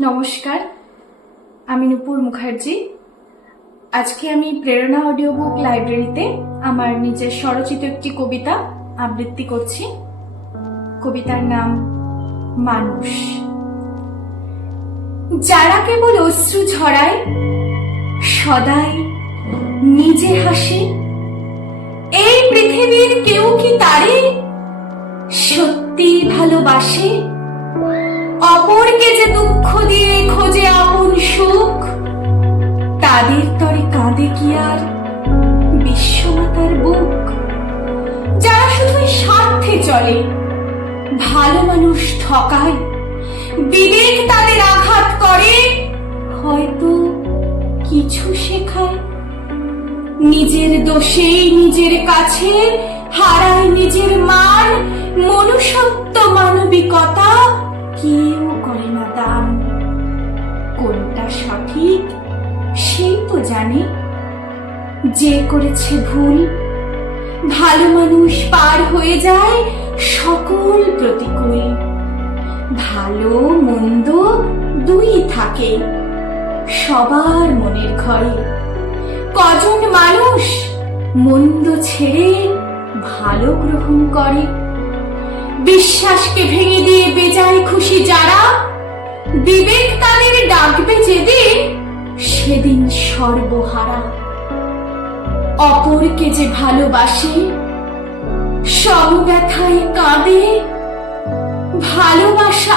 নমস্কার, আমি নূপুর মুখার্জি। আজকে আমি প্রেরণা অডিও বুক লাইব্রেরিতে আমার নিজের স্বরচিত একটি কবিতা আবৃত্তি করছি। কবিতার নাম মানুষ। যারা কেবল অশ্রু ঝরায়, সদাই নিজে হাসে, এই পৃথিবীর কেউ কি তারে সত্যি ভালোবাসে? অপরকে যে দুঃখ দিয়ে খোঁজে আপন সুখ, তাদের তরে কাঁদে কি আর বিশ্বমাতার বুক? যারা শুধু স্বার্থে চলে, ভালো মানুষ ঠকায়, বিবেক তাদের আঘাত করে, হয়তো কিছু শেখায়। নিজের দোষেই নিজের কাছে হারায় নিজের মান, মনুষ্যত্ব মানবিকতা কেউ করে না দান। কোনটা সঠিক সেই তো জানে, যে করেছে ভুল। ভালো মানুষ পার হয়ে যায় সকল প্রতিকূল। ভালো মন্দ দুই থাকে সবার মনের ঘরে। কজন মানুষ মন্দ ছেড়ে ভালো গ্রহণ করে? বিশ্বাসকে ভেঙে দিয়ে বেজায় খুশি যারা, বিবেক তাদের ডাকবে যেদিন, সেদিন সর্বহারা। অপরকে যে ভালোবাসে, সমব্যথায় কাঁদে, ভালোবাসা